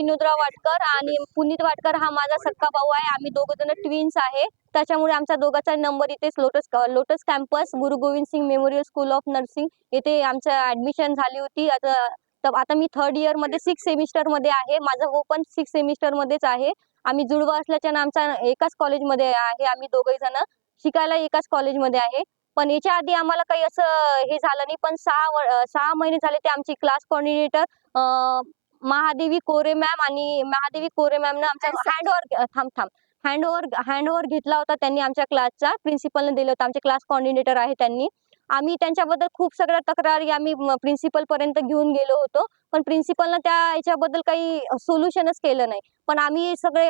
विनोदराव वाटकर आणि पुनीत वाटकर हा माझा सक्का भाऊ आहे. आम्ही दोघ जण ट्विन्स आहे. त्याच्यामुळे आमचा दोघांचा नंबर इथेच lotus lotus campus Guru Gobind Singh memorial school of nursing येथे आमचं ऍडमिशन झाली होती. आता तर आता मी थर्ड इयरमध्ये सिक्स सेमिस्टरमध्ये आहे. माझा भाऊ पण सिक्स सेमिस्टर मध्येच आहे. आम्ही जुळवा असल्याच्यानं आमचा एकाच कॉलेजमध्ये आहे. आम्ही दोघही जण शिकायला एकाच कॉलेजमध्ये आहे. पण याच्या आधी आम्हाला काही असं हे झालं नाही. पण सहा सहा महिने झाले ते आमची class coordinator Mahadevi Kore ma'am आणि महादेवी कोरे मॅमनं आमचा हँड ओव्हर थांब थांब. हँड ओव्हर हँड ओव्हर घेतला होता त्यांनी आमच्या क्लासचा प्रिन्सिपलने दिलं होतं. आमचे क्लास कॉर्डिनेटर आहे त्यांनी. आम्ही त्यांच्याबद्दल खूप सगळ्या तक्रारी आम्ही प्रिन्सिपल पर्यंत घेऊन गेलो होतो. पण प्रिन्सिपलनं त्या याच्याबद्दल काही सोल्युशनच केलं नाही. पण आम्ही सगळे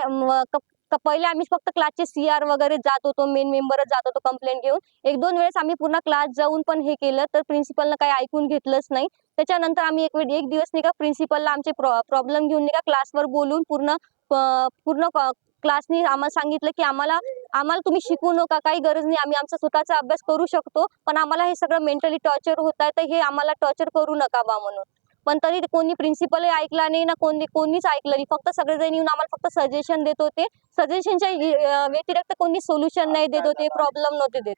क- पहिले आम्ही फक्त क्लासचे सी आर वगैरे जात होतो मेन मेंबरच जात होतो कंप्लेंट घेऊन. एक दोन वेळेस आम्ही पूर्ण क्लास जाऊन पण हे केलं तर प्रिन्सिपलनं काही ऐकून घेतलंच नाही. त्याच्यानंतर आम्ही एक वेळ एक दिवस नाही का प्रिन्सिपलला आमचे प्रॉब्लेम घेऊन नाही का क्लासवर बोलून पूर्ण पूर्ण क्लासनी आम्हाला सांगितलं की आम्हाला आम्हाला तुम्ही शिकवू नका काही गरज नाही. आम्ही आमचा स्वतःचा अभ्यास करू शकतो पण आम्हाला हे सगळं मेंटली टॉर्चर होत आहे तर हे आम्हाला टॉर्चर करू नका बा म्हणून. पण तरी कोणी प्रिन्सिपल ऐकला नाही ना कोणी कोणीच ऐकलं नाही. फक्त सगळेजण येऊन आम्हाला फक्त सजेशन देत होते. सजेशनच्या व्यतिरिक्त कोणी सोल्युशन नाही देत होते प्रॉब्लेम नव्हते देत.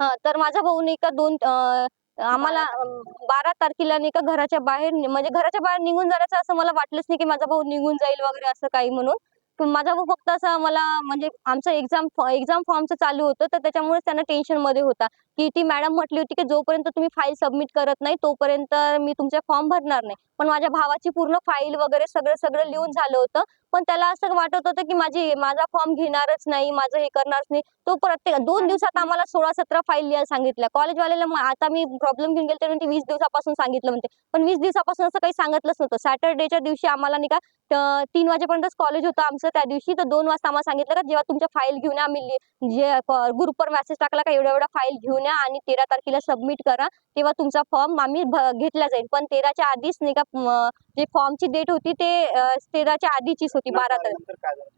हा तर माझा भाऊ नाही का दोन आम्हाला बारा तारखेला. नाही का घराच्या बाहेर म्हणजे घराच्या बाहेर निघून जाण्याचं असं मला वाटलंच नाही की माझा भाऊ निघून जाईल वगैरे असं काही म्हणून. पण माझा फक्त असं मला म्हणजे आमचं एक्झाम एक्झाम फॉर्मचं चालू होतं तर त्याच्यामुळे त्यांना टेन्शनमध्ये होता. की ती मॅडम म्हटली होती की जोपर्यंत तुम्ही फाईल सबमिट करत नाही तोपर्यंत मी तुमचा फॉर्म भरणार नाही. पण माझ्या भावाची पूर्ण फाईल वगैरे सगळं सगळं लिहून झालं होतं. पण त्याला असं वाटत होतं की माझी माझा फॉर्म घेणारच नाही माझं हे करणारच नाही. तो प्रत्येक दोन दिवसात आम्हाला सोळा सतरा फाईल लिहायला सांगितल्या. कॉलेजवाल्याला आता मी प्रॉब्लेम घेऊन गेले तर म्हणते वीस दिवसापासून सांगितलं म्हणते. पण वीस दिवसापासून असं काही सांगितलंच नव्हतं. सॅटर्डेच्या दिवशी आम्हाला नाही का तीन वाजेपर्यंतच कॉलेज होतं आमचं त्या दिवशी. तर दोन वाजता आम्हाला सांगितलं का जेव्हा तुमच्या फाईल घेऊन या आम्ही जे ग्रुपवर मेसेज टाकला का एवढ्या एवढ्या फाईल घेऊन या आणि तेरा तारखेला सबमिट करा तेव्हा तुमचा फॉर्म आम्ही घेतला जाईल. पण तेराच्या आधीच नाही का जे फॉर्मची डेट होती ते तेराच्या आधीचीच होती बारा तारखे.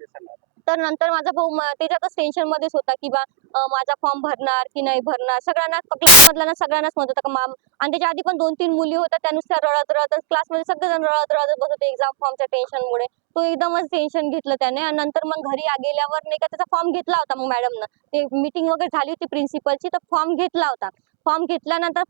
तर नंतर माझा भाऊ त्याच्यातच टेन्शन मध्येच होता की बा माझा फॉर्म भरणार की नाही भरणार. सगळ्यांना क्लास मधल्या सगळ्यांनाच म्हणत होता का माम आणि त्याच्या आधी पण दोन तीन मुली होत्या त्यानुसार रडत रडत क्लासमध्ये सगळेजण रडत रडत बसत होते एक्झाम फॉर्मच्या टेन्शनमुळे तो एकदमच टेन्शन घेतलं त्याने आणि नंतर मग घरी गेल्यावर नाही का त्याचा फॉर्म घेतला होता मग मॅडमनं ते मीटिंग वगैरे झाली होती प्रिन्सिपलची तर फॉर्म घेतला होता. फॉर्म घेतल्यानंतर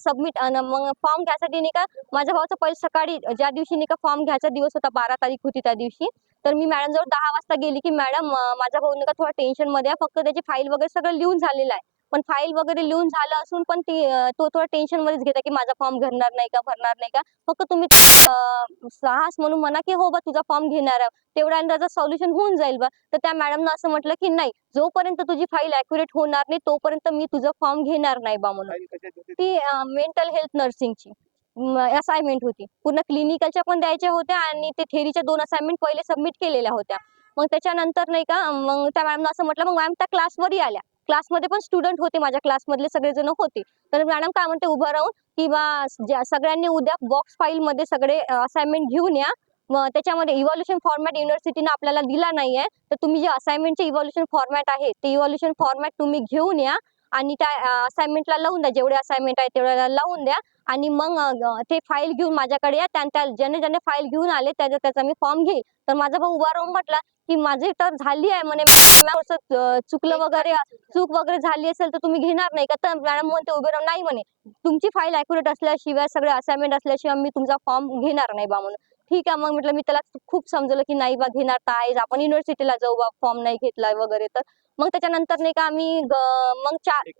सबमिट मग फॉर्म घ्यायसाठी नाही का माझ्या भावाचं पहिले सकाळी ज्या दिवशी नाही का फॉर्म घ्यायचा दिवस होता बारा तारीख होती त्या दिवशी तर मी मॅडम जवळ दहा वाजता गेली की मॅडम माझा भाऊ नाही का थोडा टेन्शनमध्ये आहे. फक्त त्याची फाईल वगैरे सगळं लिहून झालेलं आहे. पण फाईल वगैरे लिहून झालं असून पण ती तो थोडा टेन्शन मध्येच घेता की माझा फॉर्म भरणार नाही का भरणार नाही का? फक्त तुम्ही साहस म्हणून म्हणा की हो बा तुझा फॉर्म घेणार आहे. तेवढ्या त्याचं सोल्युशन होऊन जाईल बा. तर त्या मॅडमनं असं म्हटलं की नाही जोपर्यंत तुझी फाईल अॅक्युरेट होणार नाही तोपर्यंत मी तुझा फॉर्म घेणार नाही बा म्हणून. ती मेंटल हेल्थ नर्सिंगची असाइनमेंट होती. पूर्ण क्लिनिकलच्या पण द्यायच्या होत्या आणि ते थेरीच्या दोन असाइनमेंट पहिले सबमिट केलेल्या होत्या. मग त्याच्यानंतर नाही का मग त्या मॅडमनं असं म्हटलं मग मॅम त्या क्लासवरही आल्या. क्लासमध्ये पण स्टुडंट होते माझ्या क्लासमधले सगळेजण होते. तर मॅडम काय म्हणते उभं राहून की बा ज्या- सगळ्यांनी उद्या बॉक्स फाईलमध्ये सगळे असाइनमेंट घेऊन या. मग त्याच्यामध्ये इव्हॉल्युशन फॉर्मॅट युनिव्हर्सिटीने आपल्याला दिला नाहीये. तर तुम्ही जे असाइनमेंटचे इव्हॉल्युशन फॉर्मॅट आहे ते इव्हॉल्युशन फॉर्मॅट तुम्ही घेऊन या. आणि त्या असाइनमेंटला लावून द्या. जेवढे असाइनमेंट आहे तेवढ्याला लावून द्या. आणि मग ते फाईल घेऊन माझ्याकडे या. त्या ज्याने ज्याने फाईल घेऊन आले त्याचा त्याचा मी फॉर्म घेईल. तर माझा भाऊ उभा राहून म्हटला की माझी तर झाली आहे. म्हणे चुकलं वगैरे चूक वगैरे झाली असेल तर तुम्ही घेणार नाही का? तर मॅडम म्हणते उभे राहून नाही. म्हणे तुमची फाईल अॅक्युरेट असल्याशिवाय सगळे असाइनमेंट असल्याशिवाय मी तुमचा फॉर्म घेणार नाही बा. म्हणून ठीक आहे मग म्हटलं मी त्याला खूप समजलं की नाही बा घेणार तर आहेच आपण युनिव्हर्सिटीला जाऊ बा फॉर्म नाही घेतलाय वगैरे तर मग त्याच्यानंतर नाही का आम्ही मग चार.